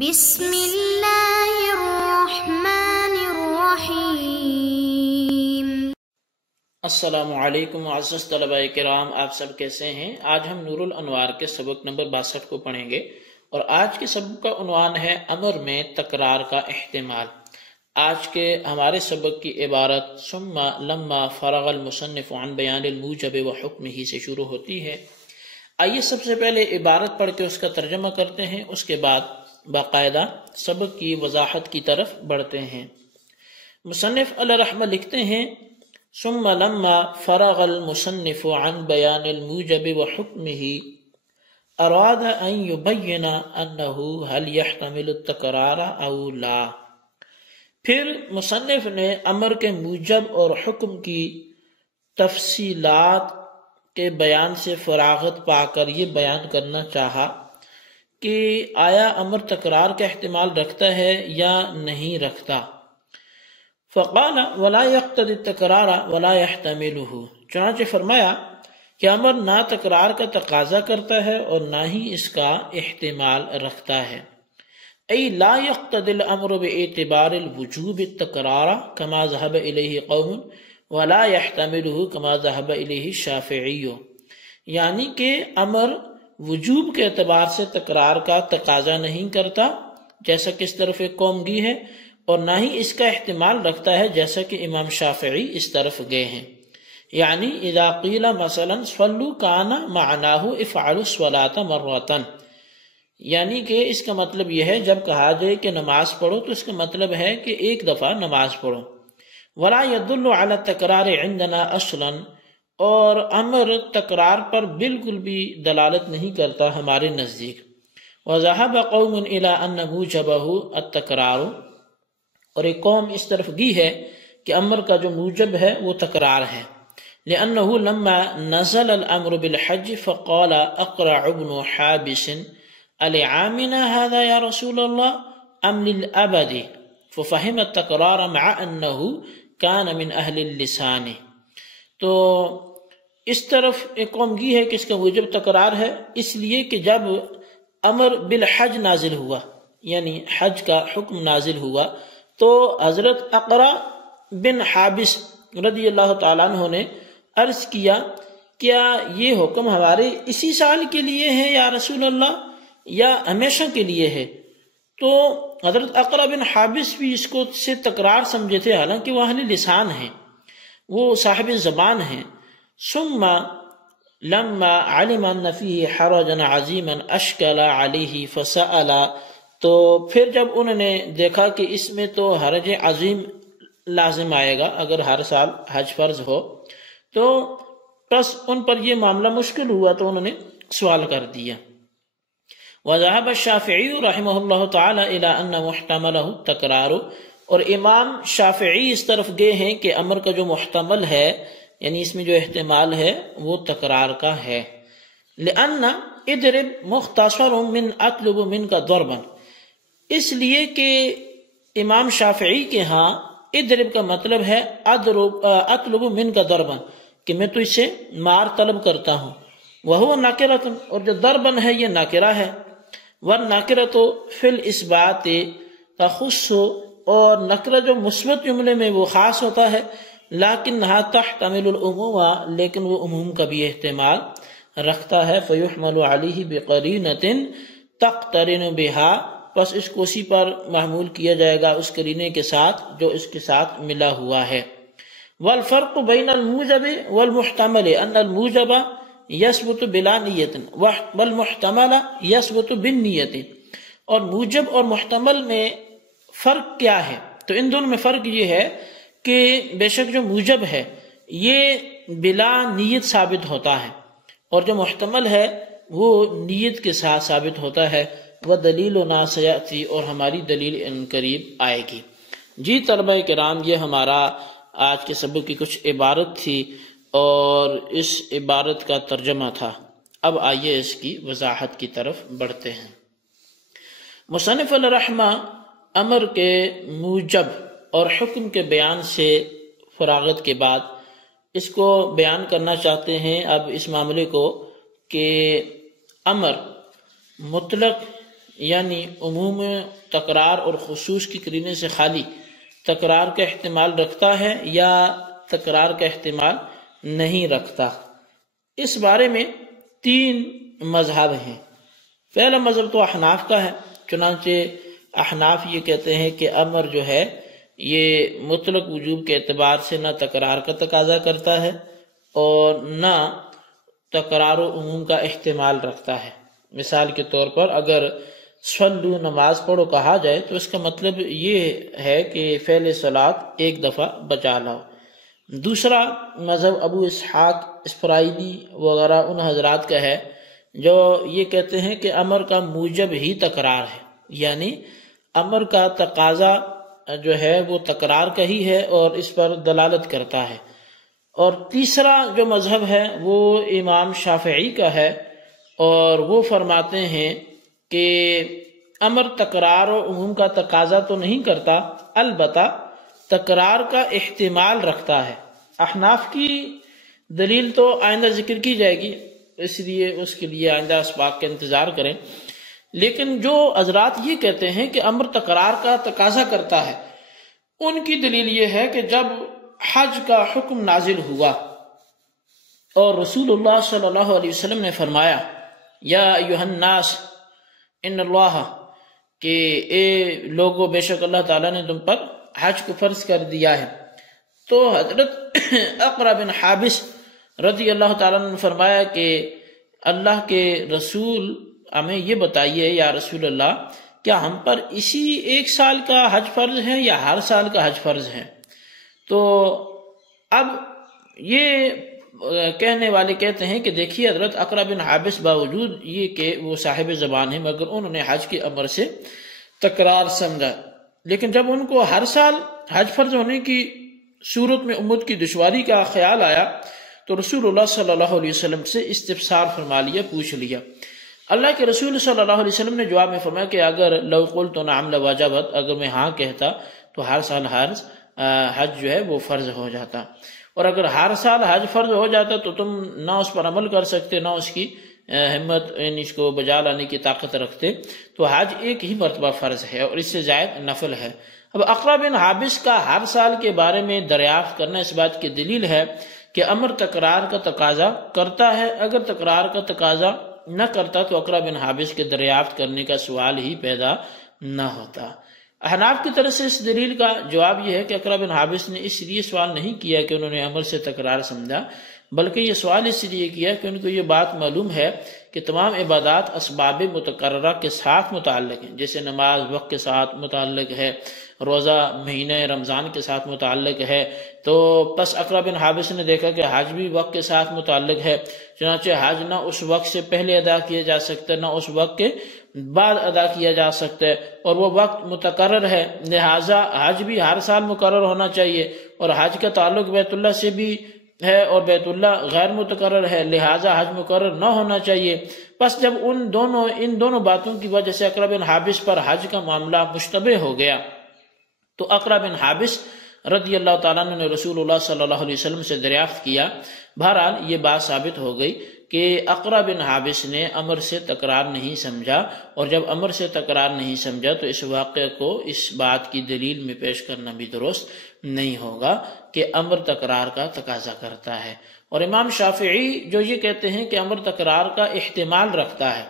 بسم اللہ الرحمن الرحیم۔ السلام علیکم معزز طلباء کرام، آپ سب کیسے ہیں؟ آج ہم نور الانوار کے سبق نمبر 62 کو پڑھیں گے اور آج کے سبق کا عنوان ہے امر میں تکرار کا احتمال۔ آج کے ہمارے سبق کی عبارت ثم لما فرغ المصنف عن بیان الموجب وحکمہ سے شروع ہوتی ہے۔ آئیے سب سے پہلے عبارت پڑھ کے اس کا ترجمہ کرتے ہیں، اس کے بعد باقاعدہ سبق کی وضاحت کی طرف بڑھتے ہیں۔ مصنف علیہ رحمہ لکھتے ہیں ثم لما فرغ المصنف عن بیان الموجب وحکمہ اراد ان یبین انہ هل يحتمل التکرار او لا۔ پھر مصنف نے امر کے موجب اور حکم کی تفصیلات کے بیان سے فراغت پا کر یہ بیان کرنا چاہا کہ آیا امر تکرار کا احتمال رکھتا ہے یا نہیں رکھتا۔ فقال ولا يقتضي التکرار ولا يحتمله، چنانچہ فرمایا کہ امر نہ تکرار کا تقاضا کرتا ہے اور نہ ہی اس کا احتمال رکھتا ہے۔ ای لا يقتضي الامر باعتبار الوجوب التکرار كما ذهب الیہ قوم ولا يحتمله كما ذهب الیہ الشافعی، یعنی کہ امر وجوب کے اعتبار سے تکرار کا تقاضا نہیں کرتا جیسا کہ اس طرف ایک قوم گئی ہے، اور نہ ہی اس کا احتمال رکھتا ہے جیسا کہ امام شافعی اس طرف گئے ہیں۔ یعنی اذا قیل مثلا صلوا کان معناہ افعلوا الصلاۃ مرۃ، یعنی کہ اس کا مطلب یہ ہے جب کہا جائے کہ نماز پڑھو تو اس کا مطلب ہے کہ ایک دفعہ نماز پڑھو۔ ولا يدل على التکرار عندنا اصلا، اور امر تکرار پر بالکل بھی دلالت نہیں کرتا ہمارے نزدیک۔ وذهب قوم الى ان موجبه التکرار، اور ایک قوم اس طرف گئی ہے کہ امر کا جو موجب ہے وہ تکرار ہے۔ لأنه لما نزل الامر بالحج فقال اقرع بن حابس العامنا هذا يا رسول الله ام للابد، ففهم التکرار مع انه كان من اهل اللسان۔ تو اس طرف ایک قوم گئی ہے کہ اس کا موجب تکرار ہے، اس لیے کہ جب امر بالحج نازل ہوا، یعنی حج کا حکم نازل ہوا، تو حضرت اقرع بن حابس رضی اللہ تعالیٰ عنہ نے عرض کیا کیا یہ حکم ہمارے اسی سال کے لیے ہے یا رسول اللہ، یا ہمیشہ کے لیے ہے؟ تو حضرت اقرع بن حابس بھی اس کو سے تکرار سمجھے تھے، حالانکہ وہ اہل لسان ہیں، وہ صاحب زبان ہیں۔ ثم لما علم ان فيه حرجا عظیما اشکل علیہ فسأل، تو پھر جب انہوں نے دیکھا کہ اس میں تو حرج عظیم لازم آئے گا اگر ہر سال حج فرض ہو، تو بس ان پر یہ معاملہ مشکل ہوا تو انہوں نے سوال کر دیا۔ وذهب الشافعی رحمہ اللہ تعالی الى ان محتملہ التکرار، اور امام شافعی اس طرف گئے ہیں کہ امر کا جو محتمل ہے، یعنی اس میں جو احتمال ہے وہ تکرار کا ہے۔ لأن اضرب مختصر من اطلب منک ضربا، اس لیے کہ امام شافعی کے ہاں اضرب کا مطلب ہے اطلب منک ضربا، کہ میں تو اسے مار طلب کرتا ہوں۔ وہو ناکرۃ، اور جو ضربا ہے یہ ناکرہ ہے۔ والناکرۃ فی الاثبات تخص، اور نکرہ جو مثبت جملے میں وہ خاص ہوتا ہے، لیکنہا تحتمل العموم، لیکن وہ عموم کا بھی احتمال رکھتا ہے۔ فیحمل علیہ بقرینۃ تقترن بہا، پس اس کو اسی پر محمول کیا جائے گا اس قرینے کے ساتھ جو اس کے ساتھ ملا ہوا ہے۔ والفرق بین الموجب والمحتمل ان الموجب یثبت بلا نیت والمحتمل یثبت بالنیت، اور موجب اور محتمل میں فرق کیا ہے؟ تو ان دونوں میں فرق یہ ہے کہ بے شک جو موجب ہے یہ بلا نیت ثابت ہوتا ہے، اور جو محتمل ہے وہ نیت کے ساتھ ثابت ہوتا ہے۔ وَدَلِيلُنَا سَيَأْتِي، اور ہماری دلیل ان قریب آئے گی۔ جی طلبہ کرام، یہ ہمارا آج کے سبق کی کچھ عبارت تھی اور اس عبارت کا ترجمہ تھا۔ اب آئیے اس کی وضاحت کی طرف بڑھتے ہیں۔ مصنف علیہ رحمہ امر کے موجب اور حکم کے بیان سے فراغت کے بعد اس کو بیان کرنا چاہتے ہیں اب اس معاملے کو کہ امر مطلق یعنی عموم، تکرار اور خصوص کی قرینے سے خالی تکرار کا احتمال رکھتا ہے یا تکرار کا احتمال نہیں رکھتا؟ اس بارے میں 3 مذہب ہیں۔ پہلا مذہب تو احناف کا ہے، چنانچہ احناف یہ کہتے ہیں کہ امر جو ہے یہ مطلق وجوب کے اعتبار سے نہ تکرار کا تقاضا کرتا ہے اور نہ تکرار و عموم کا احتمال رکھتا ہے۔ مثال کے طور پر اگر صلو نماز پڑھو کہا جائے تو اس کا مطلب یہ ہے کہ فعل صلاۃ ایک دفعہ بچا لاؤ۔ دوسرا مذہب ابو اسحاق اسفرائیلی وغیرہ ان حضرات کا ہے جو یہ کہتے ہیں کہ امر کا موجب ہی تکرار ہے، یعنی امر کا تقاضا جو ہے وہ تکرار کا ہی ہے اور اس پر دلالت کرتا ہے۔ اور تیسرا جو مذہب ہے وہ امام شافعی کا ہے اور وہ فرماتے ہیں کہ امر تکرار و عموم کا تقاضا تو نہیں کرتا، البتہ تکرار کا احتمال رکھتا ہے۔ احناف کی دلیل تو آئندہ ذکر کی جائے گی، اس لیے اس کے لیے آئندہ اسباق کا انتظار کریں، لیکن جو حضرات یہ کہتے ہیں کہ امر تکرار کا تقاضا کرتا ہے، ان کی دلیل یہ ہے کہ جب حج کا حکم نازل ہوا اور رسول اللہ صلی اللہ علیہ وسلم نے فرمایا یا ایھا الناس ان اللہ، کہ اے لوگو بے شک اللہ تعالیٰ نے تم پر حج کو فرض کر دیا ہے، تو حضرت اقرا بن حابس رضی اللہ تعالیٰ نے فرمایا کہ اللہ کے رسول ہمیں یہ بتائیے یا رسول اللہ، کیا ہم پر اسی 1 سال کا حج فرض ہے یا ہر سال کا حج فرض ہے؟ تو اب یہ کہنے والے کہتے ہیں کہ دیکھیے حضرت اقرا بن حابس باوجود یہ کہ وہ صاحب زبان ہیں مگر انہوں نے حج کے امر سے تکرار سمجھا، لیکن جب ان کو ہر سال حج فرض ہونے کی صورت میں امت کی دشواری کا خیال آیا تو رسول اللہ صلی اللہ علیہ وسلم سے استفسار فرما لیا، پوچھ لیا۔ اللہ کے رسول صلی اللہ علیہ وسلم نے جواب میں فرمایا کہ اگر لو قلت نعم لوجبت، اگر میں ہاں کہتا تو ہر سال حج جو ہے وہ فرض ہو جاتا، اور اگر ہر سال حج فرض ہو جاتا تو تم نہ اس پر عمل کر سکتے، نہ اس کی ہمت یعنی اس کو بجا لانے کی طاقت رکھتے، تو حج ایک ہی مرتبہ فرض ہے اور اس سے زائد نفل ہے۔ اب اقرا بن حابس کا ہر سال کے بارے میں دریافت کرنا اس بات کی دلیل ہے کہ امر تکرار کا تقاضا کرتا ہے، اگر تکرار کا تقاضا نہ کرتا تو اقرا بن حابس کے دریافت کرنے کا سوال ہی پیدا نہ ہوتا۔ احناف کی طرف سے اس دلیل کا جواب یہ ہے کہ اقرا بن حابس نے اس لیے سوال نہیں کیا کہ انہوں نے امر سے تکرار سمجھا، بلکہ یہ سوال اس لیے کیا کہ ان کو یہ بات معلوم ہے کہ تمام عبادات اسباب متقررہ کے ساتھ متعلق ہیں، جیسے نماز وقت کے ساتھ متعلق ہے، روزہ مہینہ رمضان کے ساتھ متعلق ہے، تو پس اقرا بن حابس نے دیکھا کہ حج بھی وقت کے ساتھ متعلق ہے، چنانچہ حج نہ اس وقت سے پہلے ادا کیا جا سکتا ہے نہ اس وقت کے بعد ادا کیا جا سکتا ہے، اور وہ وقت متقرر ہے، لہٰذا حج بھی ہر سال مقرر ہونا چاہیے، اور حج کا تعلق بیت اللہ سے بھی ہے اور بیت اللہ غیر متقرر ہے، لہٰذا حج مقرر نہ ہونا چاہیے۔ پس جب ان دونوں باتوں کی وجہ سے اقرا بن حابس پر حج کا معاملہ مشتبہ ہو گیا تو اقرا بن حابس رضی اللہ تعالیٰ عنہ نے رسول اللہ صلی اللہ علیہ وسلم سے دریافت کیا۔ بہرحال یہ بات ثابت ہو گئی کہ اقرا بن حابس نے امر سے تکرار نہیں سمجھا، اور جب امر سے تکرار نہیں سمجھا تو اس واقعے کو اس بات کی دلیل میں پیش کرنا بھی درست نہیں ہوگا کہ امر تکرار کا تقاضا کرتا ہے۔ اور امام شافعی جو یہ کہتے ہیں کہ امر تکرار کا احتمال رکھتا ہے،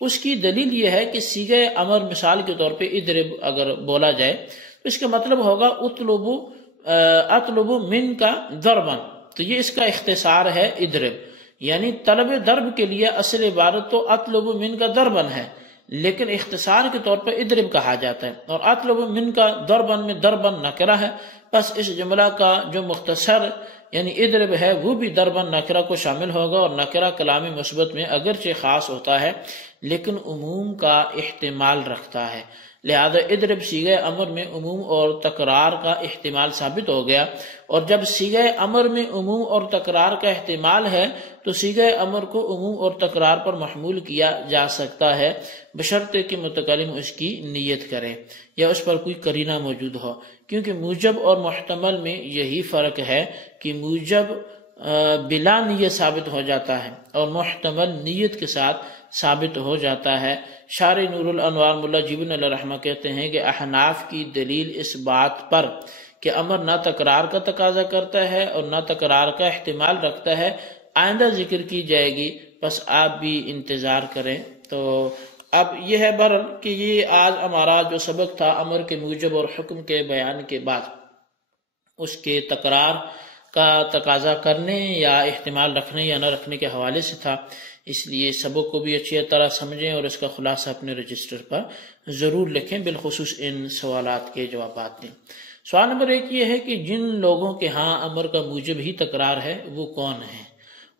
اس کی دلیل یہ ہے کہ صیغہ امر مثال کے طور پہ اضرب اگر بولا جائے تو اس کا مطلب ہوگا اطلب من کا ضربن، تو یہ اس کا اختصار ہے اضرب، یعنی طلب ضرب کے لیے اصل عبارت تو اطلب من کا ضربن ہے، لیکن اختصار کے طور پر اضرب کہا جاتا ہے، اور اطلب من کا ضربن میں ضربن نکرہ ہے، بس اس جملہ کا جو مختصر یعنی اضرب ہے وہ بھی ضربن نکرہ کو شامل ہوگا، اور نکرہ کلام مثبت میں اگرچہ خاص ہوتا ہے لیکن عموم کا احتمال رکھتا ہے، لہذا اضرب صیغہ امر میں عموم اور تکرار کا احتمال ثابت ہو گیا، اور جب صیغہ امر میں عموم اور تکرار کا احتمال ہے تو صیغہ امر کو عموم اور تکرار پر محمول کیا جا سکتا ہے بشرطے کہ متکلم اس کی نیت کرے یا اس پر کوئی قرینہ موجود ہو، کیونکہ موجب اور محتمل میں یہی فرق ہے کہ موجب بلا نیت ثابت ہو جاتا ہے اور محتمل نیت کے ساتھ ثابت ہو جاتا ہے۔ شارح نور الانوار ملا جیبن علیہ رحمہ کہتے ہیں کہ احناف کی دلیل اس بات پر کہ امر نہ تکرار کا تقاضا کرتا ہے اور نہ تکرار کا احتمال رکھتا ہے آئندہ ذکر کی جائے گی، بس آپ بھی انتظار کریں۔ تو اب یہ ہے بہرحال کہ یہ آج ہمارا جو سبق تھا امر کے موجب اور حکم کے بیان کے بعد اس کے تکرار کا تقاضا کرنے یا احتمال رکھنے یا نہ رکھنے کے حوالے سے تھا، اس لیے سبق کو بھی اچھی طرح سمجھیں اور اس کا خلاصہ اپنے رجسٹر پر ضرور لکھیں، بالخصوص ان سوالات کے جوابات دیں۔ سوال نمبر 1 یہ ہے کہ جن لوگوں کے ہاں امر کا موجب ہی تکرار ہے وہ کون ہیں؟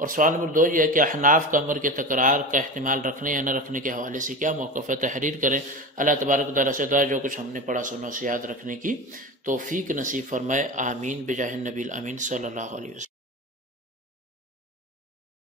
اور سوال نمبر 2 یہ ہے کہ احناف کا امر کے تکرار کا احتمال رکھنے یا نہ رکھنے کے حوالے سے کیا موقف ہے؟ تحریر کریں۔ اللہ تبارک و تعالیٰ سے دعا جو کچھ ہم نے پڑھا سنا اسے یاد رکھنے کی توفیق نصیب فرمائے، آمین بجاہ النبی الامین صلی اللہ علیہ وسلم۔